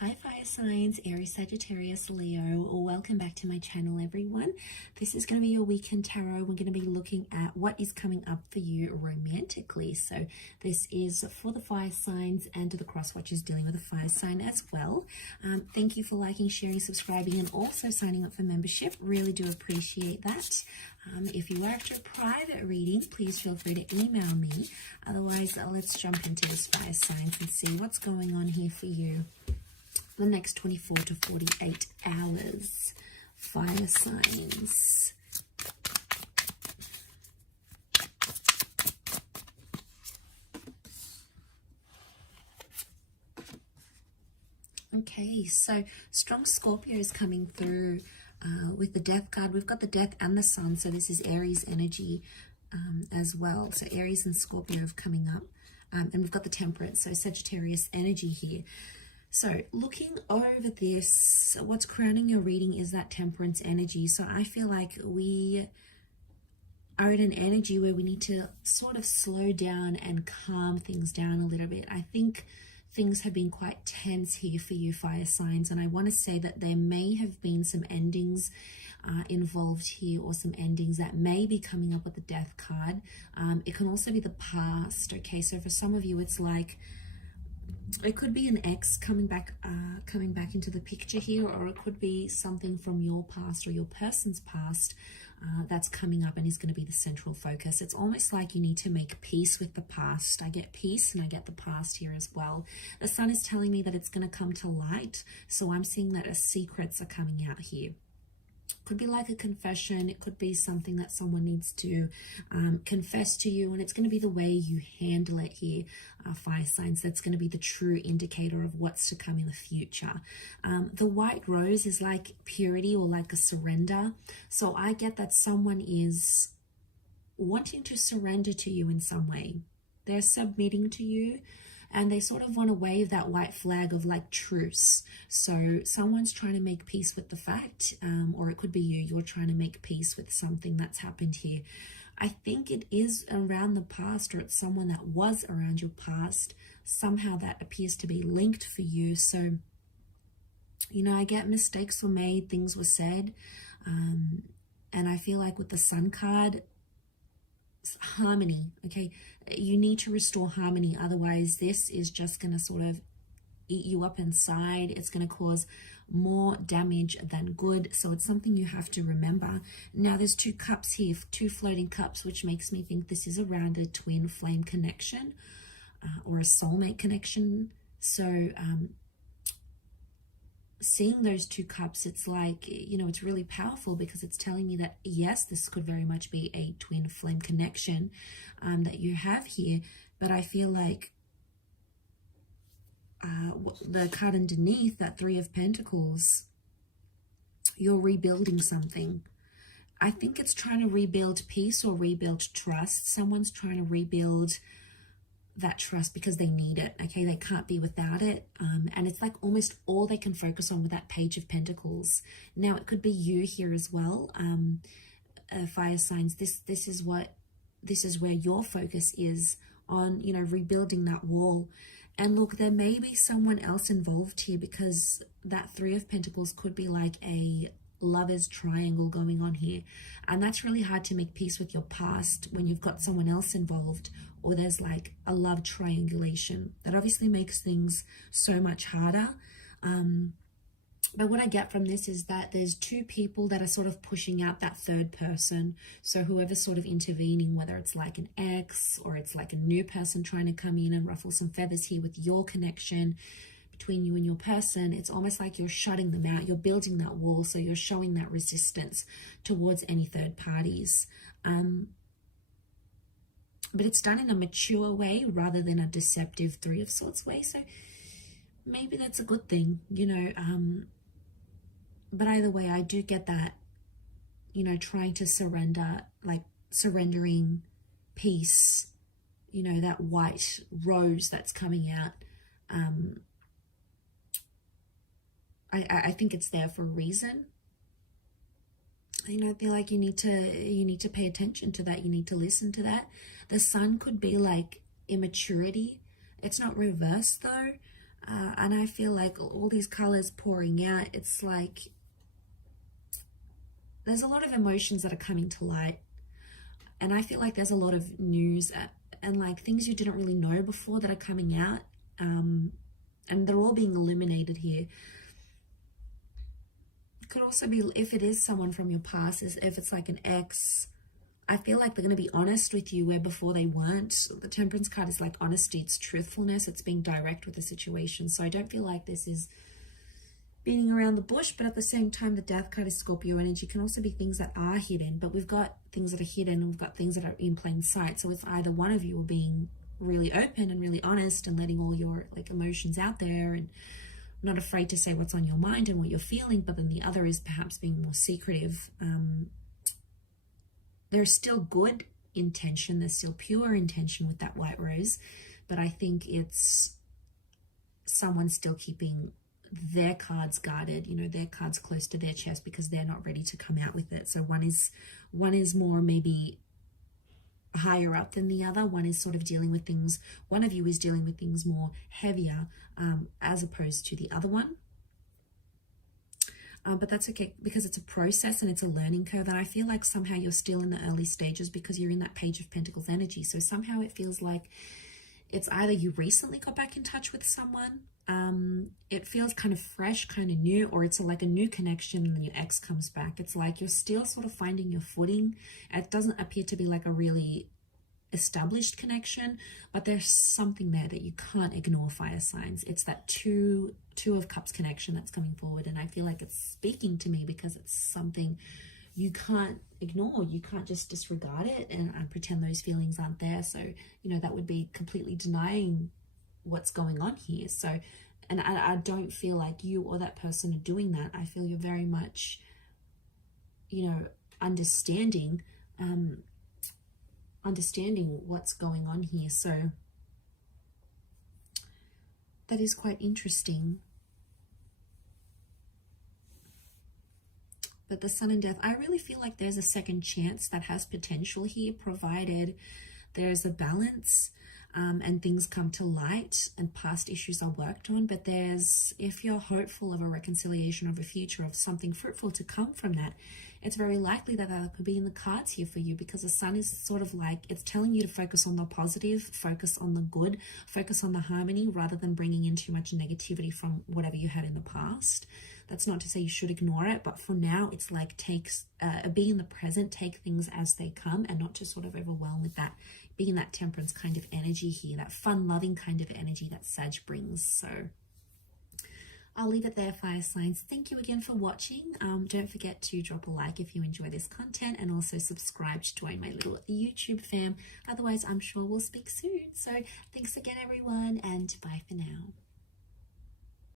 Hi fire signs, Aries, Sagittarius, Leo. Welcome back to my channel, everyone. This is going to be your weekend tarot. We're going to be looking at what is coming up for you romantically. So this is for the fire signs and to the cross watchers dealing with a fire sign as well. Thank you for liking, sharing, subscribing, and also signing up for membership. Really do appreciate that. If you are after a private reading, please feel free to email me. Otherwise, let's jump into this fire signs and see what's going on here for you. The next 24 to 48 hours. Fire signs. Okay, so strong Scorpio is coming through with the death card. We've got the death and the sun, so this is Aries energy as well. So Aries and Scorpio are coming up. And we've got the temperance, so Sagittarius energy here. So looking over this, what's crowning your reading is that temperance energy. So I feel like we are in an energy where we need to sort of slow down and calm things down a little bit. I think things have been quite tense here for you fire signs, and I want to say that there may have been some endings involved here, or some endings that may be coming up with the death card. It can also be the past. Okay, so for some of you it's like it could be an ex coming back into the picture here, or it could be something from your past or your person's past that's coming up and is going to be the central focus. It's almost like you need to make peace with the past. I get peace and I get the past here as well. The sun is telling me that it's going to come to light, so I'm seeing that secrets are coming out here. Could be like a confession. It could be something that someone needs to confess to you, and it's going to be the way you handle it here, fire signs. That's going to be the true indicator of what's to come in the future. The white rose is like purity or like a surrender. So I get that someone is wanting to surrender to you in some way. They're submitting to you, and they sort of want to wave that white flag of like truce. So someone's trying to make peace with the fact, or it could be you're trying to make peace with something that's happened here. I think it is around the past, or it's someone that was around your past. Somehow that appears to be linked for you. So, you know, I get mistakes were made, things were said. And I feel like with the sun card, harmony, okay, you need to restore harmony, otherwise this is just going to sort of eat you up inside. It's going to cause more damage than good, so it's something you have to remember. Now there's two cups here, two floating cups, which makes me think this is around a twin flame connection or a soulmate connection. So seeing those two cups, it's like, you know, it's really powerful because it's telling me that yes, this could very much be a twin flame connection that you have here. But I feel like the card underneath, that Three of Pentacles, you're rebuilding something. I think it's trying to rebuild peace or rebuild trust. Someone's trying to rebuild that trust because they need it. Okay, they can't be without it, and it's like almost all they can focus on with that Page of Pentacles. Now it could be you here as well, fire signs. This is where your focus is on, you know, rebuilding that wall. And look, there may be someone else involved here, because that Three of Pentacles could be like a lover's triangle going on here, and that's really hard to make peace with your past when you've got someone else involved, or there's like a love triangulation. That obviously makes things so much harder. But what I get from this is that there's two people that are sort of pushing out that third person. So whoever's sort of intervening, whether it's like an ex or it's like a new person trying to come in and ruffle some feathers here with your connection between you and your person, it's almost like you're shutting them out. You're building that wall, so you're showing that resistance towards any third parties. But it's done in a mature way rather than a deceptive Three of Swords way. So maybe that's a good thing, you know. But either way, I do get that, you know, trying to surrender, like surrendering peace, you know, that white rose that's coming out. I think it's there for a reason. You know, I feel like you need to pay attention to that. You need to listen to that. The sun could be like immaturity. It's not reversed though. And I feel like all these colors pouring out, it's like there's a lot of emotions that are coming to light. And I feel like there's a lot of news and like things you didn't really know before that are coming out. And they're all being eliminated here. It could also be, if it is someone from your past, if it's like an ex, I feel like they're going to be honest with you where before they weren't. The Temperance card is like honesty, it's truthfulness, it's being direct with the situation. So I don't feel like this is beating around the bush, but at the same time, the Death card is Scorpio energy. Can also be things that are hidden, but we've got things that are hidden and we've got things that are in plain sight. So it's either one of you are being really open and really honest and letting all your like emotions out there and not afraid to say what's on your mind and what you're feeling, but then the other is perhaps being more secretive. There's still good intention, there's still pure intention with that white rose, but I think it's someone still keeping their cards guarded, you know, their cards close to their chest because they're not ready to come out with it. So one is more maybe higher up than the other. One is sort of dealing with things, one of you is dealing with things more heavier as opposed to the other one. But that's okay because it's a process and it's a learning curve. And I feel like somehow you're still in the early stages because you're in that Page of Pentacles energy. So somehow it feels like it's either you recently got back in touch with someone, it feels kind of fresh, kind of new, or it's like a new connection and then your ex comes back. It's like you're still sort of finding your footing. It doesn't appear to be like a really established connection, but there's something there that you can't ignore, fire signs. It's that two of cups connection that's coming forward, and I feel like it's speaking to me because it's something you can't ignore. You can't just disregard it and pretend those feelings aren't there. So, you know, that would be completely denying what's going on here. So, and I don't feel like you or that person are doing that. I feel you're very much, you know, understanding what's going on here. So that is quite interesting. But the Sun and Death, I really feel like there's a second chance that has potential here, provided there's a balance and things come to light and past issues are worked on. But if you're hopeful of a reconciliation, of a future, of something fruitful to come from that, it's very likely that that could be in the cards here for you, because the Sun is sort of like, it's telling you to focus on the positive, focus on the good, focus on the harmony, rather than bringing in too much negativity from whatever you had in the past. That's not to say you should ignore it, but for now, it's like be in the present, take things as they come, and not to sort of overwhelm with that, being that Temperance kind of energy here, that fun, loving kind of energy that Sag brings. So I'll leave it there, fire signs. Thank you again for watching. Don't forget to drop a like if you enjoy this content, and also subscribe to join my little YouTube fam. Otherwise, I'm sure we'll speak soon. So thanks again, everyone, and bye for now.